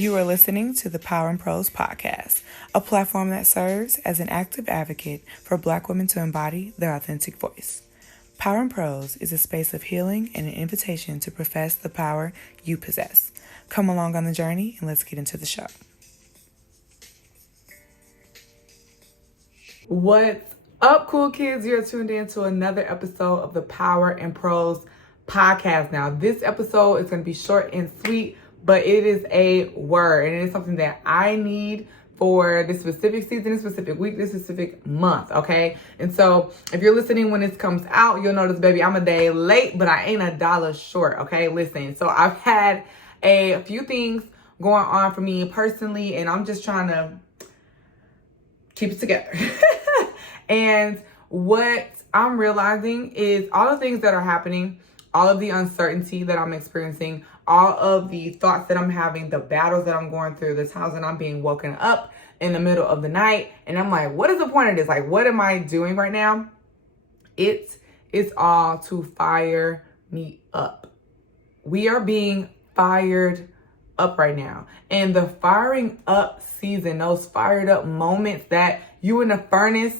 You are listening to the Power and Prose podcast, a platform that serves as an active advocate for Black women to embody their authentic voice. Power and Prose is a space of healing and an invitation to profess the power you possess. Come along on the journey and let's get into the show. What's up, cool kids? You're tuned in to another episode of the Power and Prose podcast. Now, this episode is going to be short and sweet, but it is a word, and it is something that I need for this specific season, this specific week, this specific month, okay? And so if you're listening when this comes out, you'll notice, baby, I'm a day late, but I ain't a dollar short, okay? Listen, so I've had a few things going on for me personally, and I'm just trying to keep it together. And what I'm realizing is all the things that are happening, all of the uncertainty that I'm experiencing, all of the thoughts that I'm having, the battles that I'm going through, the times that I'm being woken up in the middle of the night. And I'm like, what is the point of this? Like, what am I doing right now? It's all to fire me up. We are being fired up right now. And the firing up season, those fired up moments that you in the furnace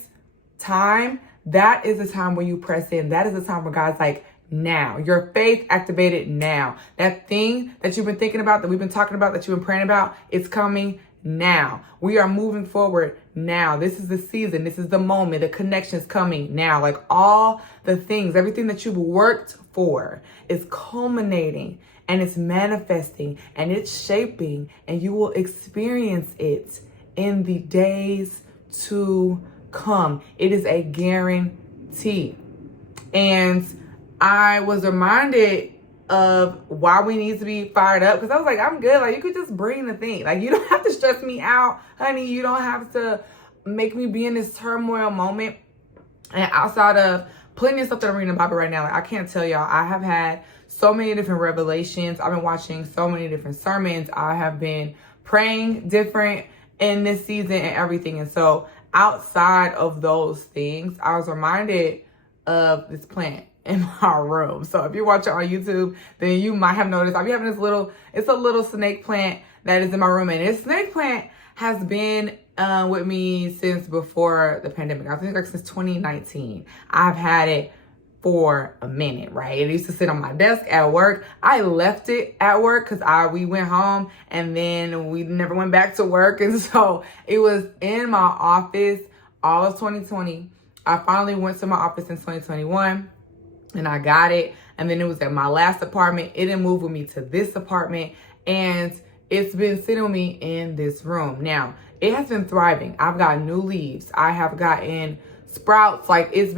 time, that is the time where you press in. That is the time where God's like, now. Your faith activated now. That thing that you've been thinking about, that we've been talking about, that you've been praying about, it's coming now. We are moving forward now. This is the season. This is the moment. The connection is coming now. Like all the things, everything that you've worked for is culminating and it's manifesting and it's shaping, and you will experience it in the days to come. It is a guarantee. And I was reminded of why we need to be fired up, because I was like, I'm good. Like, you could just bring the thing. Like, you don't have to stress me out, honey. You don't have to make me be in this turmoil moment. And outside of plenty of stuff that I'm reading in the Bible right now, like, I can't tell y'all, I have had so many different revelations. I've been watching so many different sermons. I have been praying different in this season and everything. And so outside of those things, I was reminded of this plant in my room. So if you're watching on YouTube, then you might have noticed I'll be having it's a little snake plant that is in my room. And this snake plant has been with me since before the pandemic. I think like since 2019. I've had it for a minute, right? It used to sit on my desk at work. I left it at work because we went home and then we never went back to work. And so it was in my office all of 2020. I finally went to my office in 2021 and I got it. And then it was at my last apartment. It didn't move with me to this apartment. And it's been sitting with me in this room. Now, it has been thriving. I've got new leaves. I have gotten sprouts. Like, it's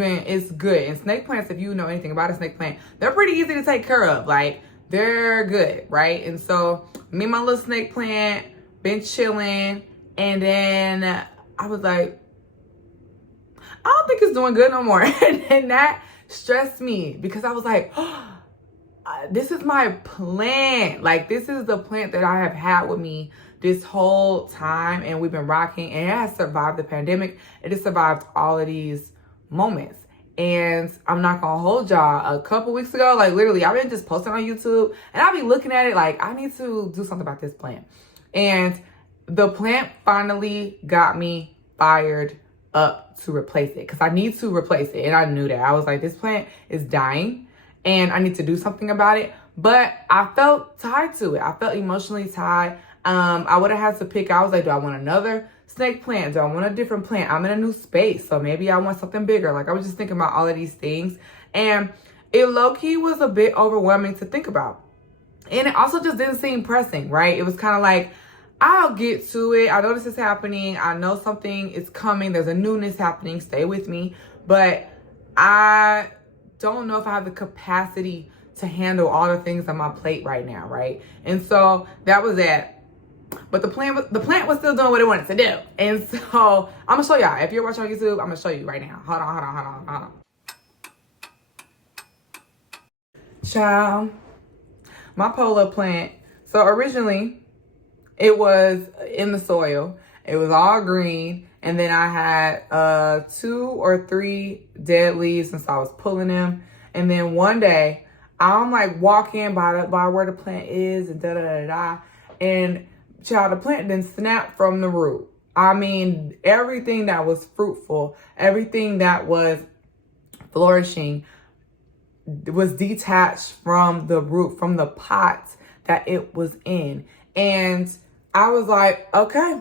good. And snake plants, if you know anything about a snake plant, they're pretty easy to take care of. Like, they're good, right? And so me and my little snake plant been chilling. And then I was like, I don't think it's doing good no more. And then that stressed me because I was like, oh, this is my plant. Like, this is the plant that I have had with me this whole time, and we've been rocking, and it has survived the pandemic. It has survived all of these moments. And I'm not gonna hold y'all, a couple weeks ago, like literally, I've been just posting on YouTube and I'll be looking at it like, I need to do something about this plant. And the plant finally got me fired up to replace it, because I need to replace it. And I knew that. I was like, this plant is dying and I need to do something about it. But I felt tied to it. I felt emotionally tied. I would have had to pick. I was like, do I want another snake plant? Do I want a different plant? I'm in a new space, so maybe I want something bigger. Like, I was just thinking about all of these things, and it low-key was a bit overwhelming to think about. And it also just didn't seem pressing, right? It was kind of like, I'll get to it. I know this is happening. I know something is coming. There's a newness happening. Stay with me. But I don't know if I have the capacity to handle all the things on my plate right now, right? And so that was it. But the plant was still doing what it wanted to do. And so I'm gonna show y'all. If you're watching on YouTube, I'm gonna show you right now. Hold on. Child, my polo plant. So originally it was in the soil. It was all green. And then I had 2 or 3 dead leaves, and so I was pulling them. And then one day I'm like walking by where the plant is and da da da da. And child, the plant didn't snap from the root. I mean, everything that was fruitful, everything that was flourishing was detached from the root, from the pot that it was in. And I was like, okay,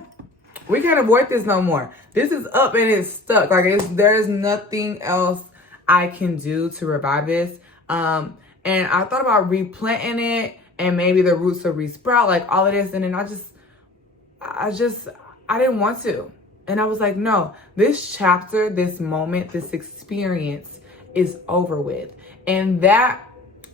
we can't avoid this no more. This is up and it's stuck. Like, there's nothing else I can do to revive this. And I thought about replanting it and maybe the roots will resprout, like all of this. And then I didn't want to. And I was like, no, this chapter, this moment, this experience is over with. And that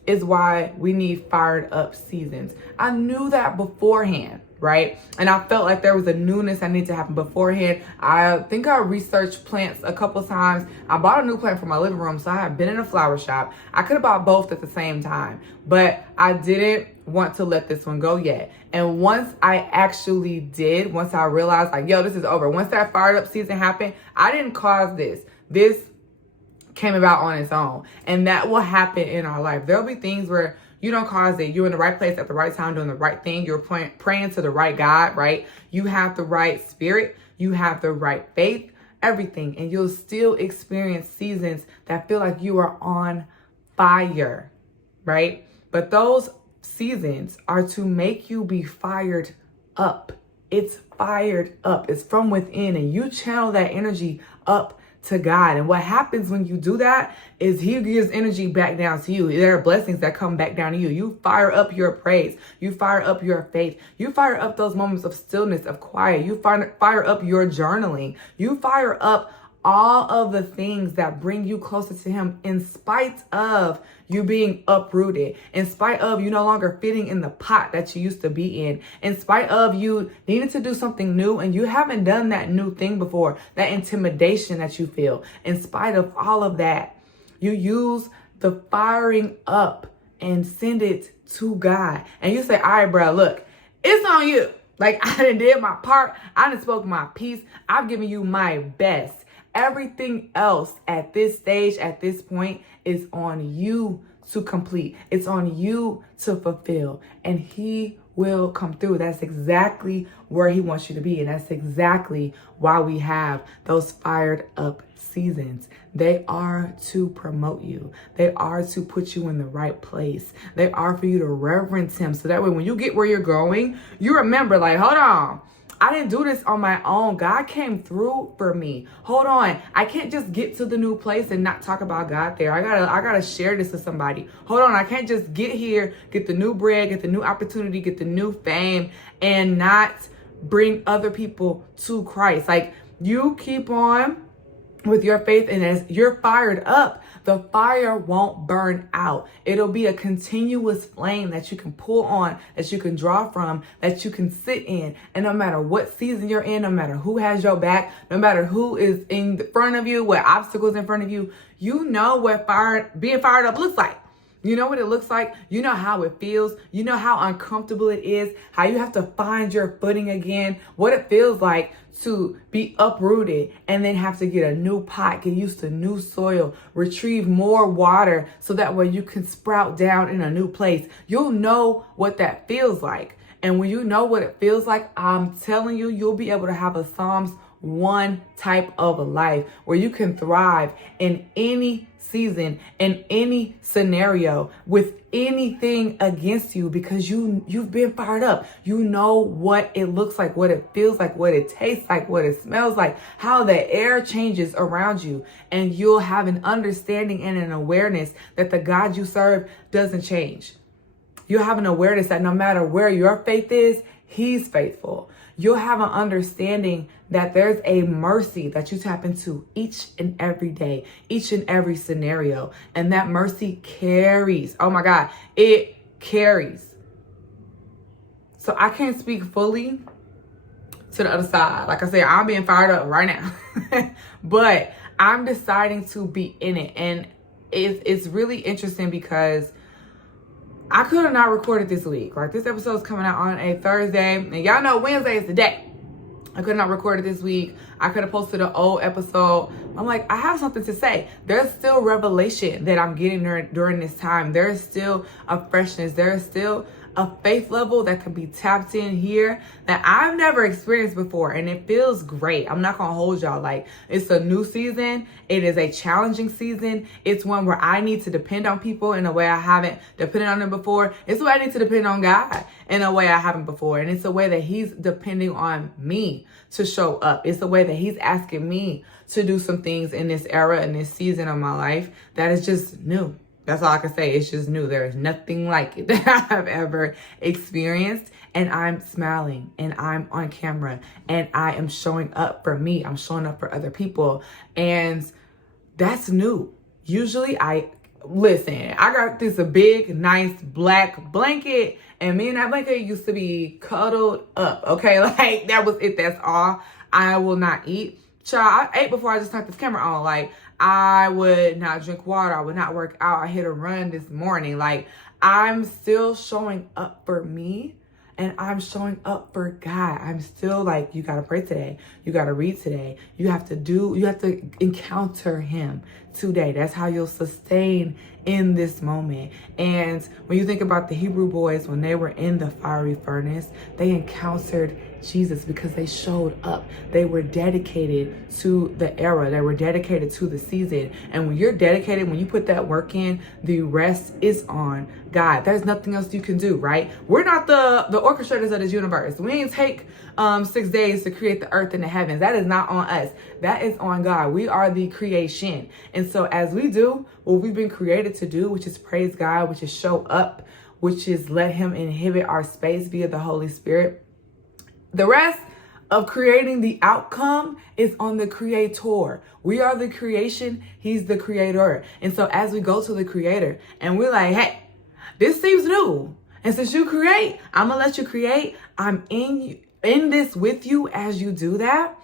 is why we need fired up seasons. I knew that beforehand, right? And I felt like there was a newness that needed to happen beforehand. I think I researched plants a couple times. I bought a new plant for my living room, so I had been in a flower shop. I could have bought both at the same time, but I didn't want to let this one go yet. And once I actually did, once I realized like, yo, this is over. Once that fired up season happened, I didn't cause this. This came about on its own. And that will happen in our life. There'll be things where you don't cause it. You're in the right place at the right time, doing the right thing. You're praying to the right God, right? You have the right spirit. You have the right faith, everything. And you'll still experience seasons that feel like you are on fire, right? But those seasons are to make you be fired up. It's fired up. It's from within, and you channel that energy up to God. And what happens when you do that is he gives energy back down to you. There are blessings that come back down to you. You fire up your praise. You fire up your faith. You fire up those moments of stillness, of quiet. You fire up your journaling. You fire up all of the things that bring you closer to him in spite of you being uprooted, in spite of you no longer fitting in the pot that you used to be in spite of you needing to do something new and you haven't done that new thing before, that intimidation that you feel. In spite of all of that, you use the firing up and send it to God. And you say, all right, bro, look, it's on you. Like, I done did my part. I done spoke my piece. I've given you my best. Everything else at this stage, at this point, is on you to complete. It's on you to fulfill. And he will come through. That's exactly where he wants you to be. And that's exactly why we have those fired up seasons. They are to promote you. They are to put you in the right place. They are for you to reverence him. So that way, when you get where you're going, you remember, like, hold on. I didn't do this on my own. God came through for me. Hold on. I can't just get to the new place and not talk about God there. I gotta share this with somebody. Hold on. I can't just get here, get the new bread, get the new opportunity, get the new fame, and not bring other people to Christ. Like, you keep on with your faith, and as you're fired up, the fire won't burn out. It'll be a continuous flame that you can pull on, that you can draw from, that you can sit in. And no matter what season you're in, no matter who has your back, no matter who is in front of you, what obstacles in front of you, you know what being fired up looks like. You know what it looks like. You know how it feels. You know how uncomfortable it is, how you have to find your footing again, what it feels like to be uprooted and then have to get a new pot, get used to new soil, retrieve more water so that way you can sprout down in a new place. You'll know what that feels like. And when you know what it feels like, I'm telling you, you'll be able to have a Psalms 1 type of a life where you can thrive in any season, in any scenario, with anything against you, because you've been fired up. You know what it looks like, what it feels like, what it tastes like, what it smells like, how the air changes around you. And you'll have an understanding and an awareness that the God you serve doesn't change. You'll have an awareness that no matter where your faith is, he's faithful. You'll have an understanding that there's a mercy that you tap into each and every day, each and every scenario. And that mercy carries. Oh my God, it carries. So I can't speak fully to the other side. Like I said, I'm being fired up right now. But I'm deciding to be in it. And it's really interesting because I could have not recorded this week. Like, this episode is coming out on a Thursday, and y'all know Wednesday is the day. I could not record it this week. I could have posted an old episode. I'm like, I have something to say. There's still revelation that I'm getting during this time. There is still a freshness. There is still a faith level that can be tapped in here that I've never experienced before. And it feels great. I'm not going to hold y'all. Like, it's a new season. It is a challenging season. It's one where I need to depend on people in a way I haven't depended on them before. It's a way I need to depend on God in a way I haven't before. And it's a way that he's depending on me to show up. It's a way that he's asking me to do some things in this era, in this season of my life that is just new. That's all I can say. It's just new. There is nothing like it that I have ever experienced. And I'm smiling and I'm on camera and I am showing up for me. I'm showing up for other people. And that's new. Usually I got this big, nice black blanket, and me and that blanket used to be cuddled up. Okay. Like, that was it. That's all. I will not eat. Child, I ate before I just turned this camera on. Like, I would not drink water. I would not work out. I hit a run this morning. Like, I'm still showing up for me and I'm showing up for God. I'm still like, you got to pray today. You got to read today. You have to encounter him today. That's how you'll sustain in this moment. And when you think about the Hebrew boys, when they were in the fiery furnace, they encountered Jesus because they showed up. They were dedicated to the era. They were dedicated to the season. And when you're dedicated, when you put that work in, the rest is on God. There's nothing else you can do, right? We're not the orchestrators of this universe. We ain't take 6 days to create the earth and the heavens. That is not on us. That is on God. We are the creation. And so as we do what we've been created to do, which is praise God, which is show up, which is let him inhabit our space via the Holy Spirit, the rest of creating the outcome is on the creator. We are the creation. He's the creator. And so as we go to the creator and we're like, hey, this seems new. And since you create, I'm going to let you create. I'm in this with you as you do that.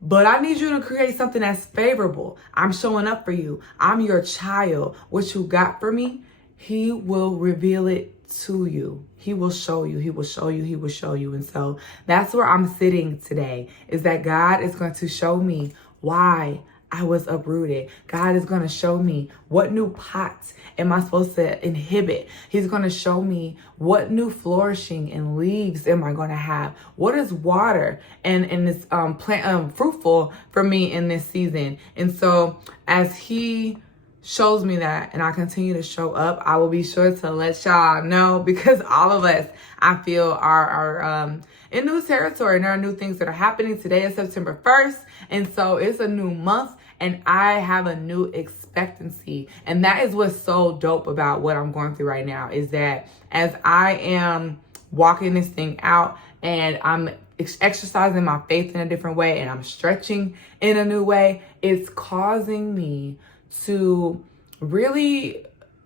But I need you to create something that's favorable. I'm showing up for you. I'm your child. What you got for me, he will reveal it to you. He will show you. He will show you. He will show you. And so that's where I'm sitting today, is that God is going to show me why I was uprooted. God is going to show me what new pots am I supposed to inhibit. He's going to show me what new flourishing and leaves am I going to have. What is water and this plant fruitful for me in this season. And so as he shows me that and I continue to show up, I will be sure to let y'all know, because all of us, I feel, are in new territory and there are new things that are happening. Today is September 1st. And so it's a new month and I have a new expectancy. And that is what's so dope about what I'm going through right now, is that as I am walking this thing out and I'm exercising my faith in a different way and I'm stretching in a new way, it's causing me to really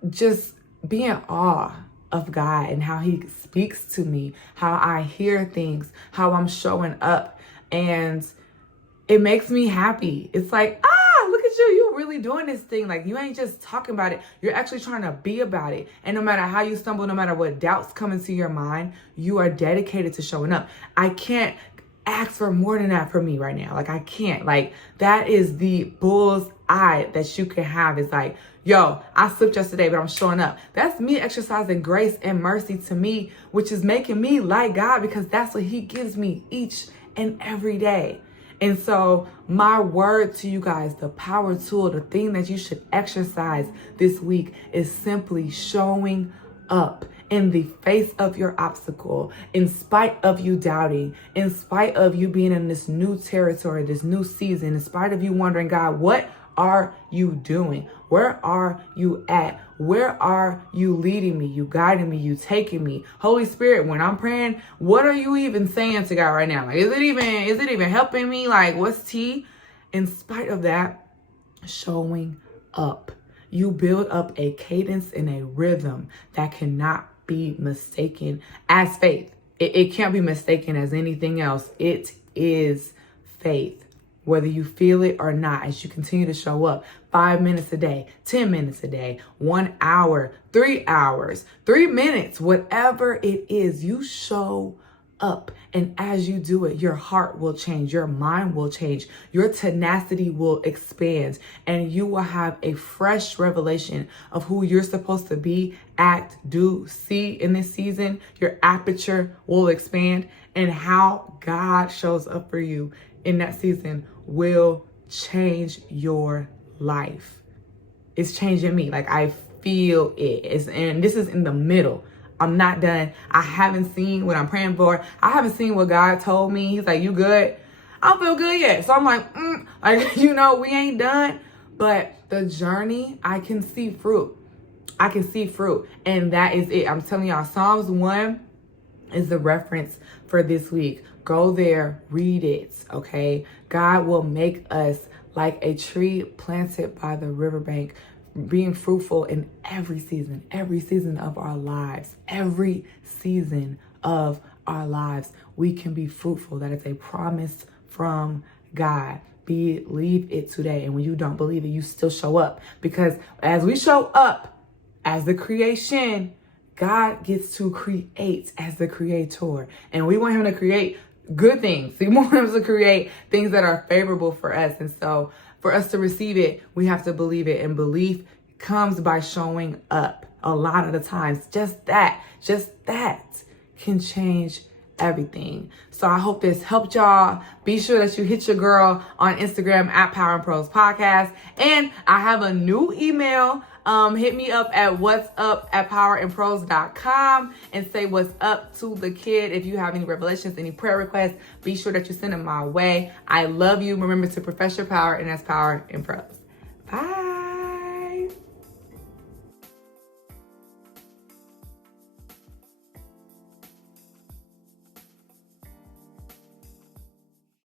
just be in awe of God and how he speaks to me, how I hear things, how I'm showing up. And it makes me happy. It's like, look at you. You're really doing this thing. Like, you ain't just talking about it. You're actually trying to be about it. And no matter how you stumble, no matter what doubts come into your mind, you are dedicated to showing up. I can't ask for more than that for me right now. Like, I can't. Like, that is the bull's eye that you can have. It's like, yo, I slipped yesterday, but I'm showing up. That's me exercising grace and mercy to me, which is making me like God, because that's what he gives me each and every day. And so my word to you guys, the power tool, the thing that you should exercise this week is simply showing up in the face of your obstacle, in spite of you doubting, in spite of you being in this new territory, this new season, in spite of you wondering, God, what are you doing? Where are you at? Where are you leading me? You guiding me? You taking me? Holy Spirit, when I'm praying, what are you even saying to God right now? Like, is it even helping me? Like, what's tea? In spite of that, showing up. You build up a cadence and a rhythm that cannot be mistaken as faith. It can't be mistaken as anything else. It is faith. Whether you feel it or not, as you continue to show up 5 minutes a day, 10 minutes a day, 1 hour, 3 hours, 3 minutes, whatever it is, you show up. And as you do it, your heart will change, your mind will change, your tenacity will expand, and you will have a fresh revelation of who you're supposed to be, act, do, see in this season. Your aperture will expand, and how God shows up for you in that season will change your life. It's changing me. Like, I feel it. And this is in the middle. I'm not done. I haven't seen what I'm praying for. I haven't seen what God told me. He's like, you good? I don't feel good yet. So I'm like, we ain't done. But the journey, I can see fruit. I can see fruit. And that is it. I'm telling y'all, Psalms 1 is the reference for this week. Go there, read it, okay? God will make us like a tree planted by the riverbank, being fruitful in every season of our lives. Every season of our lives, we can be fruitful. That is a promise from God. Believe it today. And when you don't believe it, you still show up. Because as we show up as the creation, God gets to create as the creator. And we want him to create good things. We want him to create things that are favorable for us. And so for us to receive it, we have to believe it. And belief comes by showing up. A lot of the times, just that can change everything. So I hope this helped y'all. Be sure that you hit your girl on Instagram at Power and Prose Podcast. And I have a new email. Hit me up at whatsup@powerandprose.com and say what's up to the kid. If you have any revelations, any prayer requests, be sure that you send them my way. I love you. Remember to profess your power, and that's Power and Prose. Bye.